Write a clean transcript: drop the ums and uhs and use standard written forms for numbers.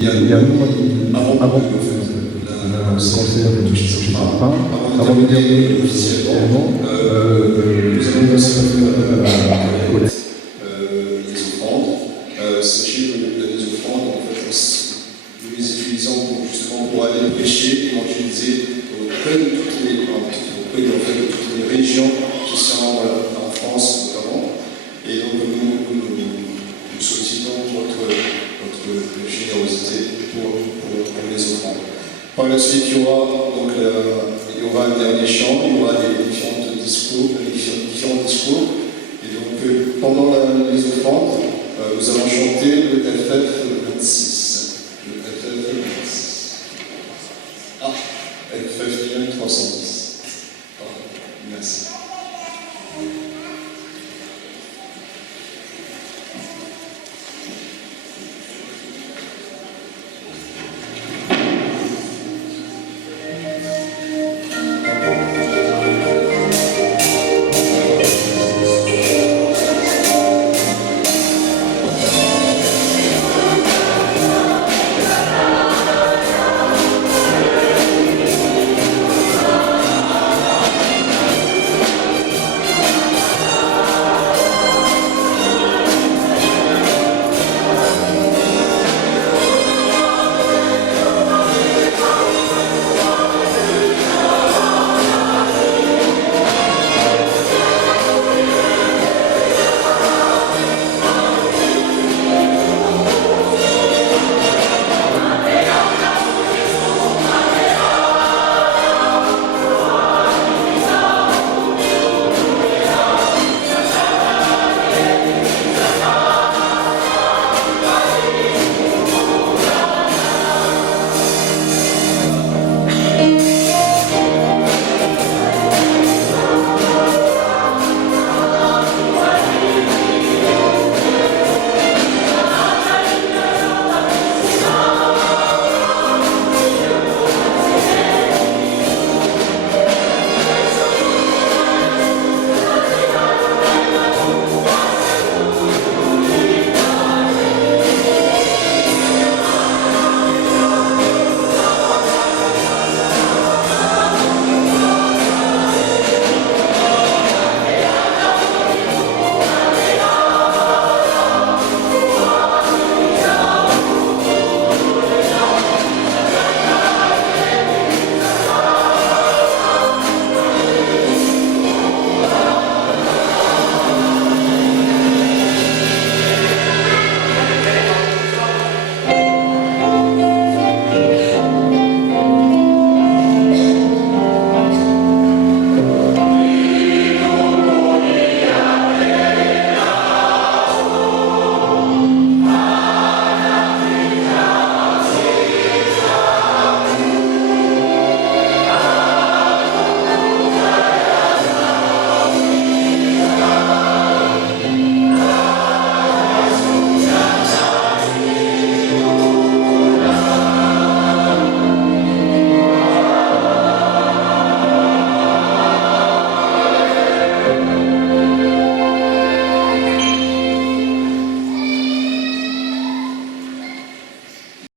Il y a un mois avant le concert de Touché par Pain, avant de terminer officiellement, nous allons passer la collecte des offrandes. Sachez que les offrandes, en fait, nous les utilisons justement pour aller prêcher, évangéliser auprès de toutes les régions, spécialement en France notamment. Et donc nous sollicitons votre générosité pour les offrandes. Par la suite, il y aura un dernier chant, il y aura les différents discours. Et donc pendant les offrandes, nous allons chanter le FF